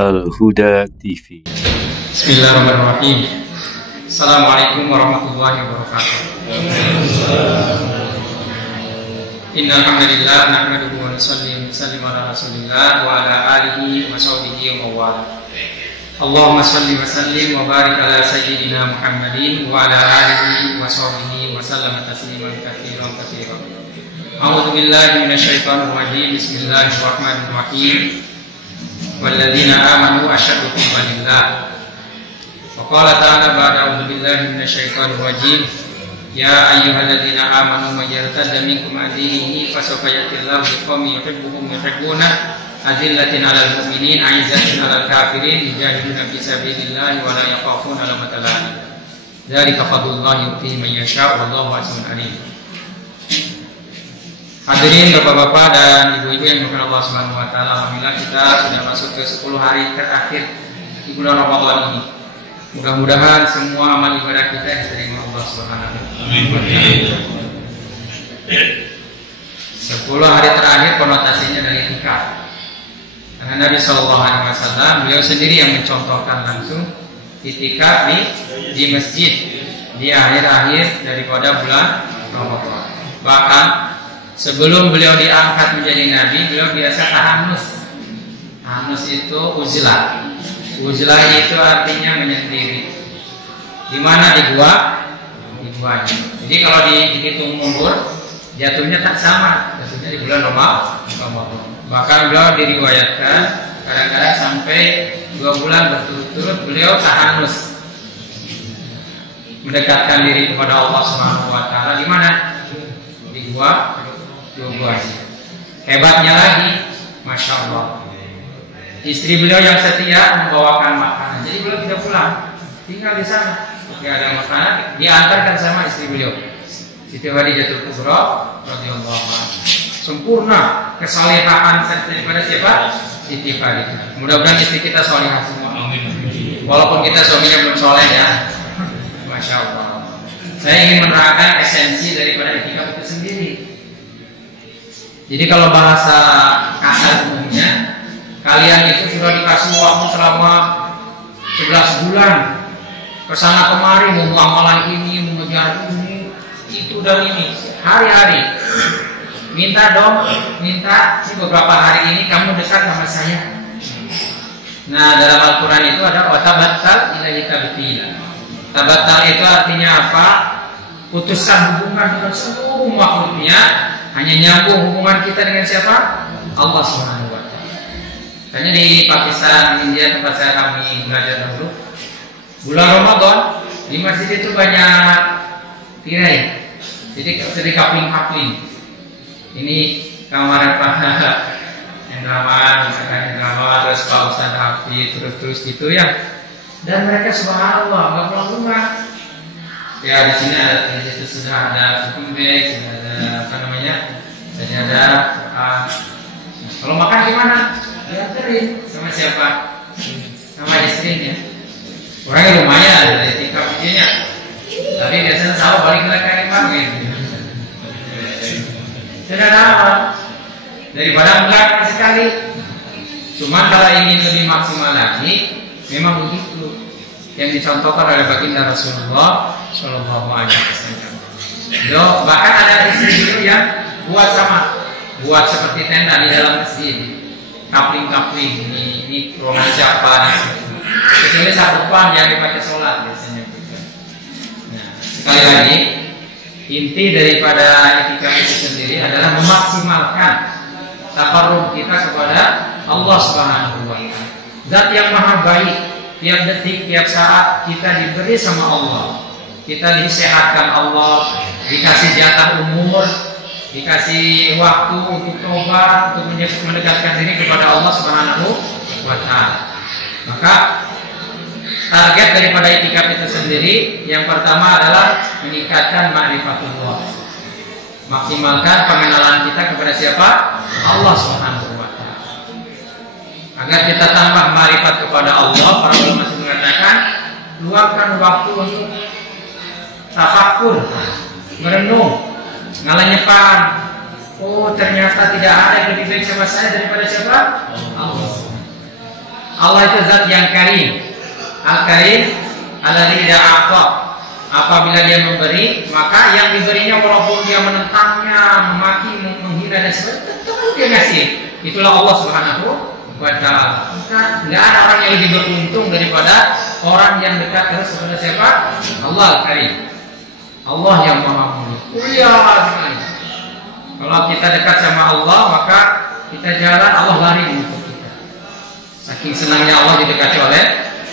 Al-Huda TV. Bismillahirrahmanirrahim. Assalamualaikum warahmatullahi wabarakatuh. Innal hamdalillah nahmaduhu wa nusallimu ala rasulillah wa ala alihi wa sahbihi wa mawala. Allahumma salli wa sallim wa barik ala sayyidina Muhammadin wa ala alihi wa sahbihi wa sallam tasliman katsiran katsiran. A'udzu billahi minasyaitonir rajim. Bismillahirrahmanirrahim. Walladzina amanu asyaddu hubban lillah. Wa qala ta'ala ba'da a'udzu billahi minasyaitonir rajim. Ya ayyuhalladzina amanu may yartadda minkum an dinihi fasawfa ya'tillahu biqaumin yuhibbuhum yuhibbuna azillatin 'alal mu'minin 'izzatin 'alal kafirin yujahiduna fi sabilillahi wa la yakhafuna lawmata laim. Dzalika fadlullahi yu'tihi man yasha'u wallahu wasi'un 'alim. Hadirin bapak-bapak dan ibu-ibu yang dimuliakan Allah Subhanahu wa taala, alhamdulillah kita sudah masuk ke 10 hari terakhir di bulan Ramadan ini. Mudah-mudahan semua amal ibadah kita diterima Allah Subhanahu wa taala. 10 hari terakhir konotasinya dari itikaf. Karena Nabi sallallahu alaihi wasallam beliau sendiri yang mencontohkan langsung itikaf di masjid di akhir-akhir daripada bulan Ramadan. Bahkan sebelum beliau diangkat menjadi nabi, beliau biasa tahanus. Tahanus itu uzlah. Uzlah itu artinya menyendiri. Di mana di gua? Di guanya. Jadi kalau dihitung umur, jatuhnya tak sama. Jatuhnya di bulan Ramadan. Bahkan beliau diriwayatkan kadang-kadang sampai 2 bulan berturut-turut beliau tahanus, mendekatkan diri kepada Allah Subhanahu wa taala. Di mana? Di gua. Hebatnya lagi, masya Allah, istri beliau yang setia membawakan makanan. Jadi beliau tidak pulang, tinggal di sana. Jika ada makanan, diantarkan sama istri beliau. Siti Khadijatul Kubra radhiyallahu anha. Sempurna kesalehan daripada siapa? Siti Khadijah. Mudah-mudahan istri kita salihah semua. Walaupun kita suaminya belum soleh ya, masya Allah. Saya ingin menerangkan esensi daripada itikaf itu sendiri. Jadi kalau bahasa kasar umumnya, kalian itu sudah dikasih waktu selama 11 bulan kesana kemari, mau amalan ini, mengejar ini, itu dan ini, hari-hari. Minta dong, minta beberapa hari ini kamu dekat sama saya. Nah, dalam Al-Quran itu ada watabattal ilahi tabtila. Tabattal itu artinya apa? Putuskan hubungan dengan seluruh makhluknya. Hanya nyambung hubungan kita dengan siapa? Allah Subhanahu wa taala. Tanya di Pakistan, India tempat saya kami belajar dulu. Bulan Ramadan di masjid itu banyak tirai. Jadi kapling-kapling. Ini kamar Pak Hendrawan, misalkan Hendrawan, terus Pak Ustaz Hafid, terus gitu ya. Dan mereka subhanallah nggak pulang rumah. Ya di sini ada, di situ sudah ada kumbek, sudah ada apa namanya, sajadah, Quran. Kalau makan gimana? Dianterin sama siapa? Sama istrinya. Orangnya rumahnya ada di tingkat ujiannya, tapi biasanya tahu balik lagi pagi. Sudah dapat daripada belakang sekali. Cuman kalau ingin lebih maksimal lagi, memang begitu yang dicontohkan oleh baginda Rasulullah Shallallahu Alaihi Wasallam. Bahkan ada istri itu yang buat seperti tenda di dalam masjid, kapling-kapling. Ini ruangan siapa? Kecuali satu pan yang dipakai sholat biasanya. Nah, sekali lagi, inti daripada itikaf itu sendiri adalah memaksimalkan takarrub kita kepada Allah Subhanahu Wa Taala. Zat yang maha baik. Tiap detik, tiap saat kita diberi sama Allah. Kita disehatkan Allah, dikasih jatah umur, dikasih waktu untuk tobat, untuk mendekatkan diri kepada Allah Subhanahu wa taala. Maka target daripada itikaf itu sendiri yang pertama adalah meningkatkan ma'rifatullah. Maksimalkan pengenalan kita kepada siapa? Allah Subhanahu wa taala. Agar kita tambah ma'rifat kepada Allah, para ulama masih mengatakan luangkan waktu untuk tafakkur, merenung, ngalenyepan. Oh, ternyata tidak ada yang lebih baik sama saya daripada siapa? Allah. Allah itu zat yang karim. Al-Karim alladzi idza a'ta, apabila dia memberi, maka yang diberinya walaupun dia menentangnya, memaki, menghina dan sebagainya, tetap dia ngasih. Itulah Allah Subhanahu wa ta'ala. Enggak ada orang yang lebih beruntung daripada orang yang dekat kepada siapa? Allah Al-Karim. Allah yang Maha Mulia sekali. Kalau kita dekat sama Allah, maka kita jalan, Allah lari untuk kita. Saking senangnya Allah didekati oleh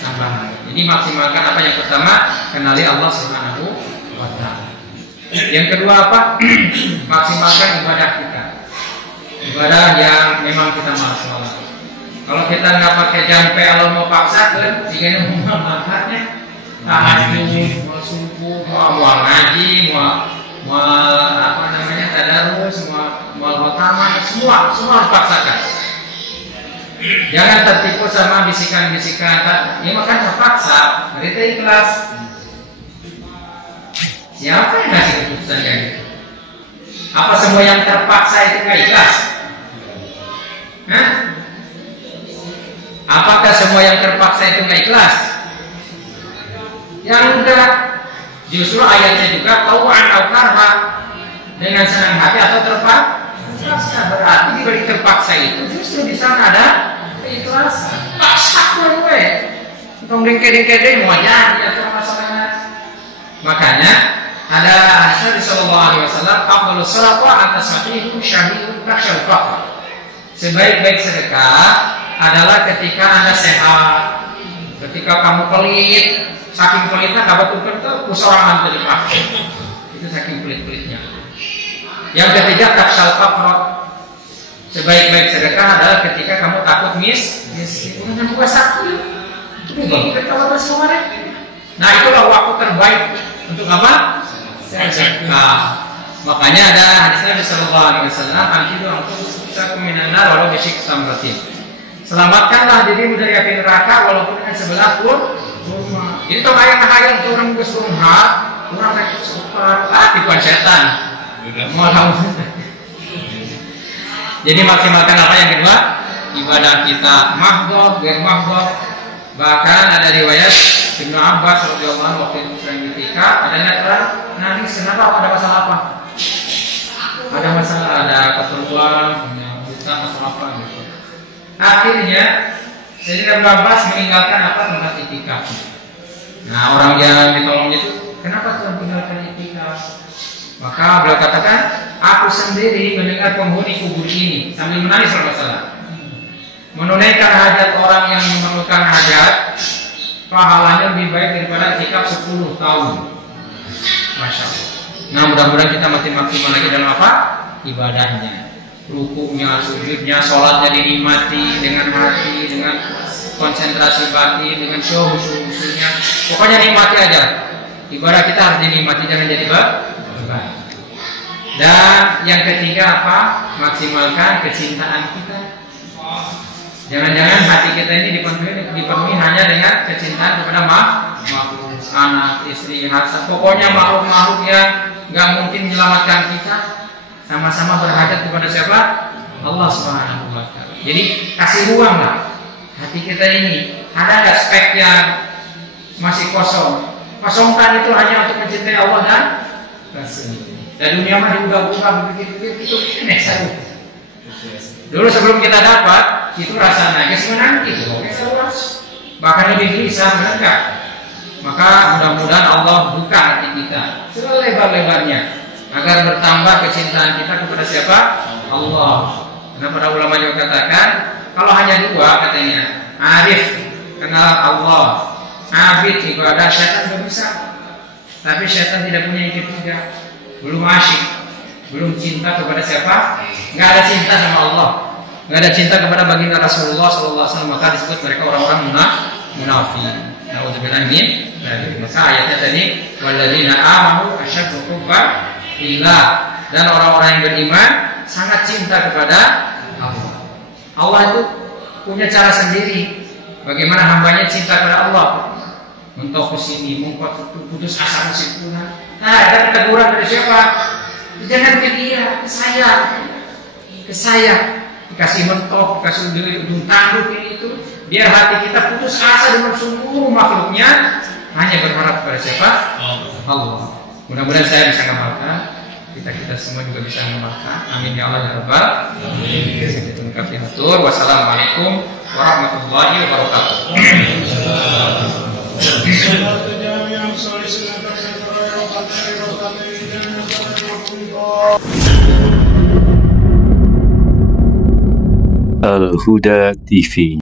hamba. Jadi maksimalkan apa yang pertama, kenali Allah Subhanahu wa ta'ala. Yang kedua apa? Maksimalkan ibadah kita. Ibadah yang memang kita malas. Kalau kita nggak pakai jampe, kalau mau paksa kan, jika mau manfaatnya, tahajud, mau subuh, mau ngaji, mau apa namanya tadarus, mau khotamah, semua harus paksakan. Jangan tertipu sama bisikan-bisikan. Ini makan terpaksa, berita ikhlas. Siapa yang ngasih keputusan kayak gitu? Apa semua yang terpaksa itu nggak ikhlas? Hah? Apakah semua yang terpaksa itu nggak ikhlas? Yang enggak. Justru ayatnya juga tau'an au karha, dengan senang hati atau terpaksa. Berarti di balik terpaksa itu justru di sana ada keikhlasan. Paksa gue, untung dengke mau jadi atau masalahnya. Makanya ada hadis Sallallahu Alaihi Wasallam, afdalus sadaqah atas matihu syahidun taksyal faqr. Sebaik-baik sedekah adalah ketika Anda sehat. Ketika kamu pelit, saking pelitnya kabar tuh kusorangan tadi pakai. Itu saking pelit-pelitnya. Yang ketiga taksyal faqr. Sebaik-baik sedekah adalah ketika kamu takut miskin. Bukan gua sakit. Kita tahu terus kemarin. Nah, itulah waktu terbaik untuk apa? Sedekah. Makanya ada hadis Nabi Sallallahu Alaihi Wasallam, "Antidu anfusakum minan nar walau bisyikki tamratin." Selamatkanlah dirimu dari api neraka walaupun dengan sebelah kurma. Itu ayat-ayat untuk orang bersumpah, orang naik sukar, tipuan setan. Mau. Jadi maksimalkan apa yang kedua? Ibadah kita mahdoh, biar mahdoh. Bahkan ada riwayat Ibnu Abbas radhiyallahu anhu waktu itu sedang ketika adanya orang nangis, kenapa? Ada masalah apa? Ada masalah, ada keperluan, punya hutang atau apa gitu. Akhirnya Sayyidina Ibnu Abbas meninggalkan apa? Tempat itikaf. Nah, orang yang ditolong itu, kenapa Tuhan tinggalkan itikaf? Maka beliau katakan, aku sendiri mendengar penghuni kubur ini sambil menangis kalau salah. Menunaikan hajat orang yang memerlukan hajat, pahalanya lebih baik daripada itikaf 10 tahun. Masya Allah. Nah, mudah-mudahan kita makin maksimal lagi dalam apa? Ibadahnya, rukuknya, sujudnya, sholatnya dinikmati dengan hati, dengan konsentrasi batin, dengan syuh-syuhnya. Pokoknya nikmati aja. Ibadah kita harus dinikmati, jangan jadi beban. Dan yang ketiga apa? Maksimalkan kecintaan kita. Jangan-jangan hati kita ini dipenuhi hanya dengan kecintaan kepada makhluk, anak, istri, harta. Pokoknya makhluk-makhluk yang nggak mungkin menyelamatkan kita, sama-sama berhajat kepada siapa? Allah Subhanahu wa ta'ala. Jadi kasih ruang lah hati kita ini. Ada nggak spek yang masih kosong? Kosongkan itu hanya untuk mencintai Allah dan Rasul. Dan dunia mah dibuka-buka begitu itu aneh saja. Dulu sebelum kita dapat itu rasanya kesenangan itu, bahkan lebih gelisah mendekat. Maka mudah-mudahan Allah buka hati kita selebar-lebarnya agar bertambah kecintaan kita kepada siapa? Allah. Karena para ulama juga katakan kalau hanya dua katanya, arif kenal Allah, abid ibadah, syaitan tidak bisa. Tapi syaitan tidak punya yang ketiga, belum asyik, belum cinta kepada siapa? Nggak ada cinta sama Allah, nggak ada cinta kepada baginda Rasulullah SAW, maka disebut mereka orang-orang munafik. Nauzubillah min dzalik. Maka ayatnya tadi walladzina amanu asyaddu hubban lillah, dan orang-orang yang beriman sangat cinta kepada Allah. Allah itu punya cara sendiri bagaimana hambanya cinta kepada Allah. Mentok ke sini, putus asa kesimpulan. Nah, ada teguran dari siapa? Jangan ke dia, ke saya. dikasih mentok, dikasih ujung tanduk ini itu, biar hati kita putus asa dengan seluruh makhluknya, hanya berharap kepada siapa? Allah. Mudah-mudahan saya bisa ngamalkan, kita semua juga bisa ngamalkan. Amin ya Allah ya Rabbal alamin. Wassalamualaikum warahmatullahi wabarakatuh. Al Huda TV.